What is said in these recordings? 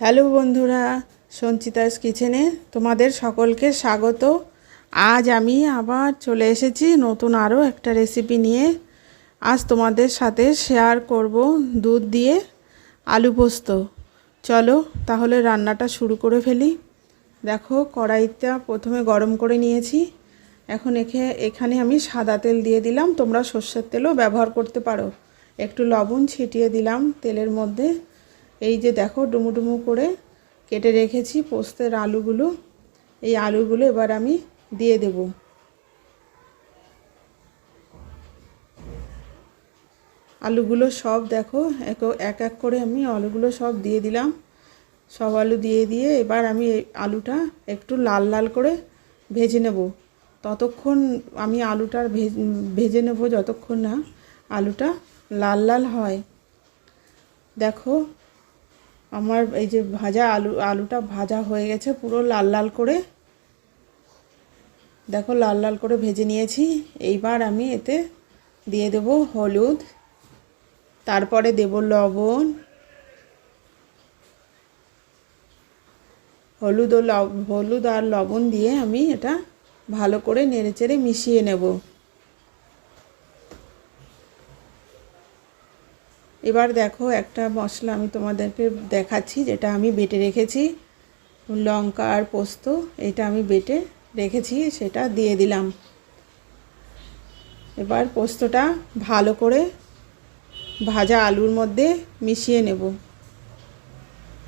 Hello বন্ধুরা, সঞ্চিতাস কিচেনে তোমাদের সকলকে স্বাগত। আজ আমি আবার চলে এসেছি নতুন আরও একটা রেসিপি নিয়ে। আজ তোমাদের সাথে শেয়ার করব দুধ দিয়ে আলু পোস্ত। চলো তাহলে রান্নাটা শুরু করে ফেলি। দেখো, কড়াইটা প্রথমে গরম করে নিয়েছি। এখন এখানে আমি সাদা তেল দিয়ে দিলাম, তোমরা সর্ষের তেলও ব্যবহার করতে পারো। একটু লবণ ছিটিয়ে দিলাম তেলের মধ্যে। এই যে দেখো, ডুমু করে কেটে রেখেছি পোস্তের আলুগুলো। এই আলুগুলো এবার আমি দিয়ে দেব। আলুগুলো সব দেখো এক এক করে আমি আলুগুলো সব দিয়ে দিলাম। সব আলু দিয়ে এবার আমি এই আলুটা একটু লাল লাল করে ভেজে নেব। ততক্ষণ আমি আলুটা ভেজে নেব যতক্ষণ না আলুটা লাল লাল হয়। দেখো, আমার এই যে আলুটা ভাজা হয়ে গেছে পুরো লাল লাল করে। দেখো, লাল লাল করে ভেজে নিয়েছি। এইবার আমি এতে দিয়ে দেব হলুদ, তারপরে দেব লবণ। হলুদ আর লবণ দিয়ে আমি এটা ভালো করে নেড়েচেড়ে মিশিয়ে নেব। এবার দেখো, একটা মশলা আমি তোমাদেরকে দেখাচ্ছি যেটা আমি বেটে রেখেছি। লঙ্কা আর পোস্ত, এটা আমি বেটে রেখেছি, সেটা দিয়ে দিলাম। এবার পোস্তটা ভালো করে ভাজা আলুর মধ্যে মিশিয়ে নেব।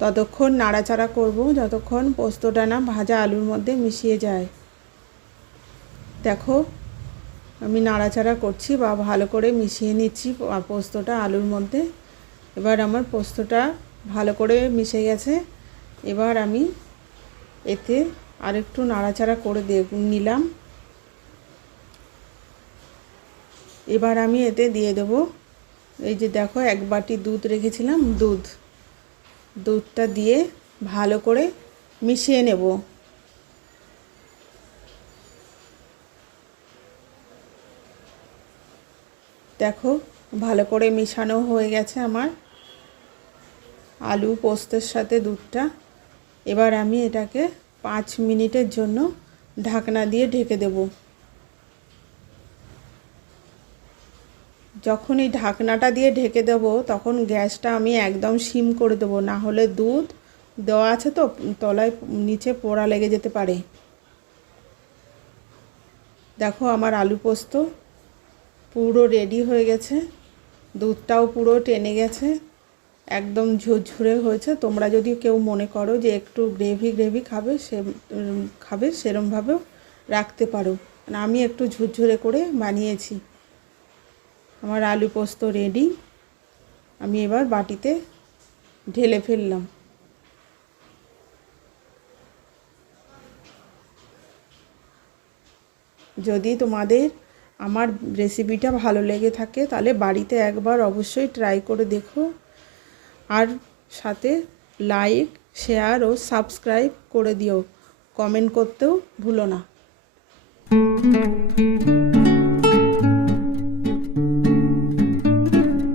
ততক্ষণ নাড়াচাড়া করব যতক্ষণ পোস্তটা না ভাজা আলুর মধ্যে মিশিয়ে যায়। দেখো, আমি নাড়াচাড়া করছি বা ভালো করে মিশিয়ে নিচ্ছি পোস্তটা আলুর মধ্যে। এবার আমার পোস্তটা ভালো করে মিশে গেছে। এবার আমি এতে আরেকটু নাড়াচাড়া করে নিলাম। এবার আমি এতে দিয়ে দেব, এই যে দেখো, এক বাটি দুধ রেখেছিলাম, দুধটা দিয়ে ভালো করে মিশিয়ে নেব। দেখো, ভালো করে মিশানো হয়ে গেছে আমার আলু পোস্তের সাথে দুধটা। এবার আমি এটাকে 5 মিনিটের জন্য ঢাকনা দিয়ে ঢেকে দেব। যখন এই ঢাকনাটা দিয়ে ঢেকে দেব তখন গ্যাসটা আমি একদম সিম করে দেবো, না হলে দুধ দেওয়া আছে তো তলায় নিচে পোড়া লেগে যেতে পারে। দেখো, আমার আলু পোস্ত পুরো রেডি হয়ে গেছে। দুধটাও পুরো টেনে গেছে, একদম ঝুরঝুরে হয়েছে। তোমরা যদি কেউ মনে করো যে একটু গ্রেভি খাবে সেরমভাবেও রাখতে পারো। আমি একটু ঝুরঝুরে করে বানিয়েছি। আমার আলু পোস্ত রেডি। আমি এবার বাটিতে ঢেলে ফেললাম। যদি তোমাদের আমার রেসিপিটা ভালো লেগে থাকে তাহলে বাড়িতে একবার অবশ্যই ট্রাই করে দেখো। আর সাথে লাইক, শেয়ার ও সাবস্ক্রাইব করে দিও। কমেন্ট করতেও ভুলো না।